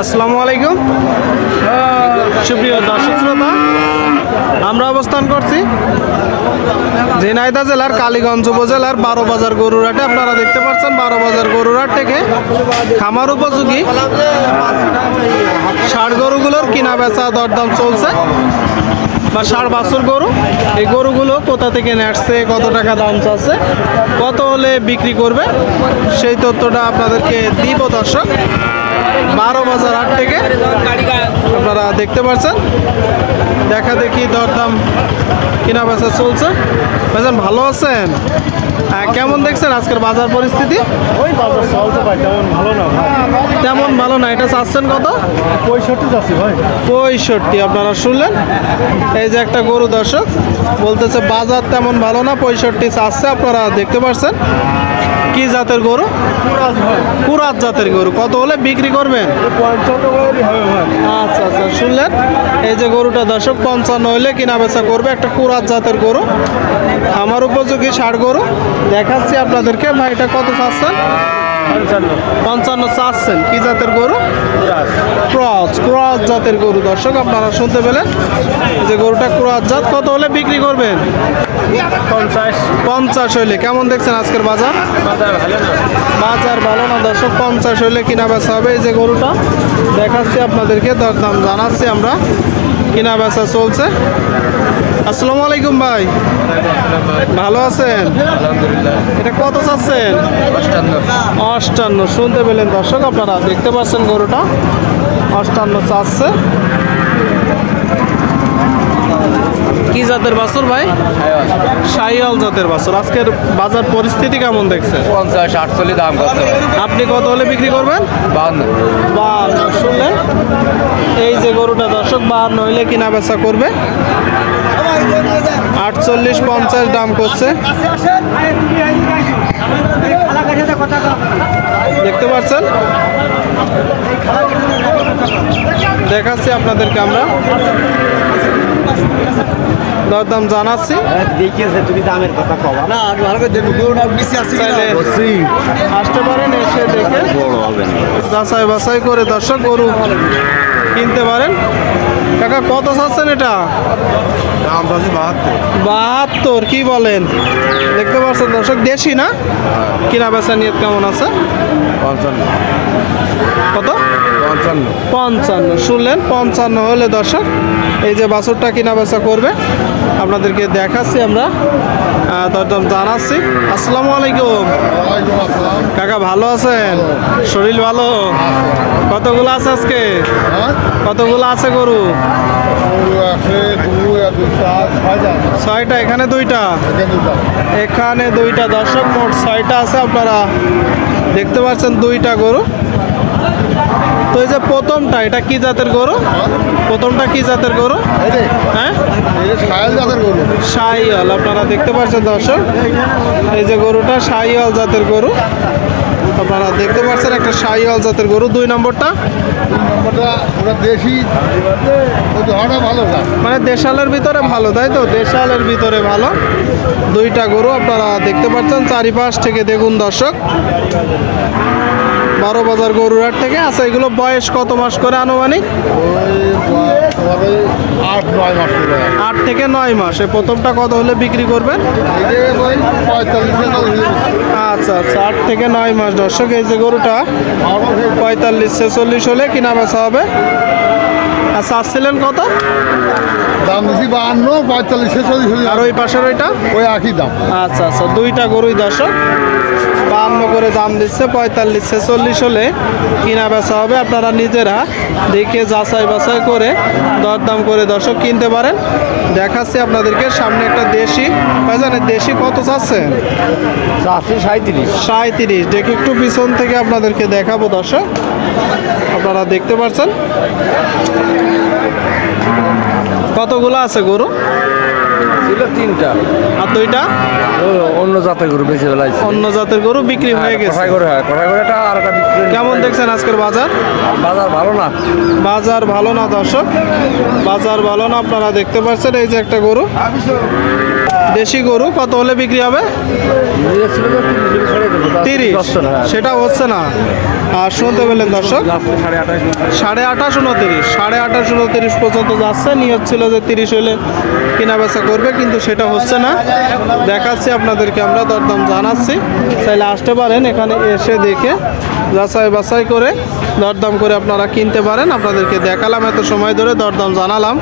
আসসালামু আলাইকুম। সুপ্রিয় দর্শক শ্রোতা, আমরা অবস্থান করছি ঝিনাইদা জেলার কালীগঞ্জ উপজেলার বারো বাজার গরুরাটে আপনারা দেখতে পাচ্ছেন বারো বাজার গরুরাট থেকে খামার উপযোগী ষাট গরুগুলোর কিনা বেচা দরদাম চলছে। বা সার বাছর গরু, এই গরুগুলো কোথা থেকে নেটছে কত টাকা দাম চাচ্ছে, কত হলে বিক্রি করবে, সেই তথ্যটা আপনাদেরকে দিব দর্শক। বারো বাজার হাট থেকে আপনারা দেখতে পাচ্ছেন দেখা দেখি দরদাম কিনা বেচা চলছে। ভালো আছেন? কেমন দেখছেন আজকের বাজার পরিস্থিতি? ওই বাজার চলতে ভাই তেমন ভালো না। তেমন ভালো না এটা চাচ্ছেন কত? পঁয়ষট্টি চাচ্ছি ভাই। পঁয়ষট্টি আপনারা শুনলেন? এই যে একটা গরু দর্শক বলতেছে বাজার তেমন ভালো না পঁয়ষট্টি চাচ্ছে আপনারা দেখতে পাচ্ছেন কি জাতের গরু? কুরাত জাতের গরু। কত হলে বিক্রি করবেন? আচ্ছা আচ্ছা শুনলেন? এই যে গরুটা দর্শক, পঞ্চান্ন হইলে কিনা বেচা করবে একটা কুরাত জাতের গরু। আমার উপযোগী ষাট গরু। দেখাচ্ছি আপনাদেরকে। ভাই, এটা কত চাচ্ছেন? পঞ্চান্ন চাচ্ছেন। কি জাতের গরু? ক্রস। ক্রস জাতের গরু। দর্শক আপনারা শুনতে পেলেন যে গরুটা ক্রস জাত। কত হলে বিক্রি করবেন? পঞ্চাশ। পঞ্চাশ হইলে। কেমন দেখছেন আজকের বাজার? বাজার ভালো না। দর্শক পঞ্চাশ হইলে কিনা বেচা হবে। এই যে গরুটা দেখাচ্ছি আপনাদেরকে দরদাম জানাচ্ছি আমরা। কিনা বেচা চলছে। আসসালামু আলাইকুম ভাই। ভালো আছেন? আলহামদুলিল্লাহ। এটা কত চাচ্ছেন? অষ্টান্ন। শুনতে পেলেন দর্শক আপনারা দেখতে পাচ্ছেন গরুটা। অষ্টান্ন চাচ্ছে। কি জাতের বাছুর ভাই? সাইয়াল জাতের বাছুর। আজকের বাজার পরিস্থিতি কেমন দেখছেন পঞ্চাশ আটচল্লিশ দাম কত আপনি কত হলে বিক্রি করবেন? বান্ন বান্ন শুনলেন? এই যে গরুটা দর্শক বান্ন হইলে কিনা বেচা করবে। আটচল্লিশ পঞ্চাশ দাম করছে। দেখতে পাচ্ছেন? দেখাচ্ছি আপনাদেরকে আমরা। দরদাম জানাচ্ছি। দেখিয়েছে তুমি দামের কথা কবা না আমি ভালো করে দেখব গরুটা বেশি আসছে আসতে পারেন, এসে দেখে। না যাচাই বাছাই করে দর্শক, গরু কিনতে পারেন। কাকা কত চাচ্ছেন এটা? দাম বাহাত্তর। বাহাত্তর কি বলেন? দেখতে পাচ্ছেন দর্শক দেশি না? কিনা বেচা নিয়ত কেমন আছে? পঞ্চান্ন। কত? পঞ্চান্ন। পঞ্চান্ন। শুনলেন? পঞ্চান্ন হলে দর্শক এই যে বাছুরটা কিনা বেচা করবে আপনাদেরকে দেখাচ্ছি আমরা দরদাম জানাচ্ছি। আসসালামু আলাইকুম। কাকা ভালো আছেন? শরীর ভালো? কতগুলো আছে আজকে? কতগুলো আছে গরু? ছয়টা এখানে দুইটা? এখানে দুইটা। দর্শক মোট ছয়টা আছে আপনারা। দেখতে পাচ্ছেন দুইটা গরু। তো এই যে প্রথমটা এটা কি জাতের গরু? প্রথমটা কি জাতের গরু? হ্যাঁ? শাহিওয়াল আপনারা দেখতে পাচ্ছেন দর্শক? এই যে গরুটা শাহিওয়াল জাতের গরু। আপনারা দেখতে পাচ্ছেন একটা শাহিওয়াল জাতের গরু দুই নম্বরটা। মানে দেশালের ভিতরে ভালো তাই তো? দেশালের ভিতরে ভালো। দুইটা গরু আপনারা দেখতে পাচ্ছেন চারিপাশ থেকে দেখুন দর্শক। বারো বাজার গরুরহাট থেকে আচ্ছা এগুলো বয়স কত মাস করে আনুমানিক? আট থেকে নয় মাস। প্রথমটা কত হলে বিক্রি করবেন? আচ্ছা আচ্ছা আট থেকে নয় মাস। দর্শক এই যে গরুটা পঁয়তাল্লিশ ছেচল্লিশ হলে কিনা বেচা হবে? আচ্ছা আসছিলেন কত? দাম দিছি বাহান্ন পঁয়তাল্লিশে চল্লিশ আর ওই পাশের ওইটা? ওই একই দাম। আচ্ছা আচ্ছা দুইটা গরুই দর্শক। বাহান্ন করে দাম দিচ্ছে পঁয়তাল্লিশ ছেচল্লিশ হলে কিনা বেচা হবে। আপনারা নিজেরা দেখে যাচাই বাছাই করে দরদাম করে দর্শক কিনতে পারেন। দেখাচ্ছি আপনাদেরকে সামনে একটা দেশি জানেন দেশি কত চাচ্ছে চারশো সাঁত্রিশ সাঁত্রিশ দেখে একটু পিছন থেকে আপনাদেরকে দেখাবো দর্শক। আপনারা দেখতে পাচ্ছেন কতগুলো আছে গরু? ছিল তিনটা। আর দুইটা? অন্য জাতের গরু বেশি বেলাইছে অন্য জাতের গরু বিক্রি হয়ে গেছে। কোথায় করে হয় কোথায় করে আর একটা বিক্রি কেমন দেখছেন আজকের বাজার? বাজার ভালো না। বাজার ভালো না দর্শক? বাজার ভালো না আপনারা দেখতে পাচ্ছেন এই যে একটা গরু। দেশি গরু কত হলে বিক্রি হবে? তিরিশ। সেটা হচ্ছে না। আর শুনতে পেলেন দর্শক? সাড়ে আঠাশ উনতিরিশ। সাড়ে আঠাশ উনতিরিশ পর্যন্ত যাচ্ছে। নিয়ত ছিল যে তিরিশ হলে কেনা বেচা করবে। কিন্তু সেটা হচ্ছে না। দেখাচ্ছি আপনাদেরকে আমরা, দরদাম জানাচ্ছি। চাইলে আসতে পারেন এখানে এসে দেখে, যাচাই বাছাই করে, দরদাম করে আপনারা কিনতে পারেন। আপনাদেরকে দেখালাম, এত সময় ধরে দরদাম জানালাম।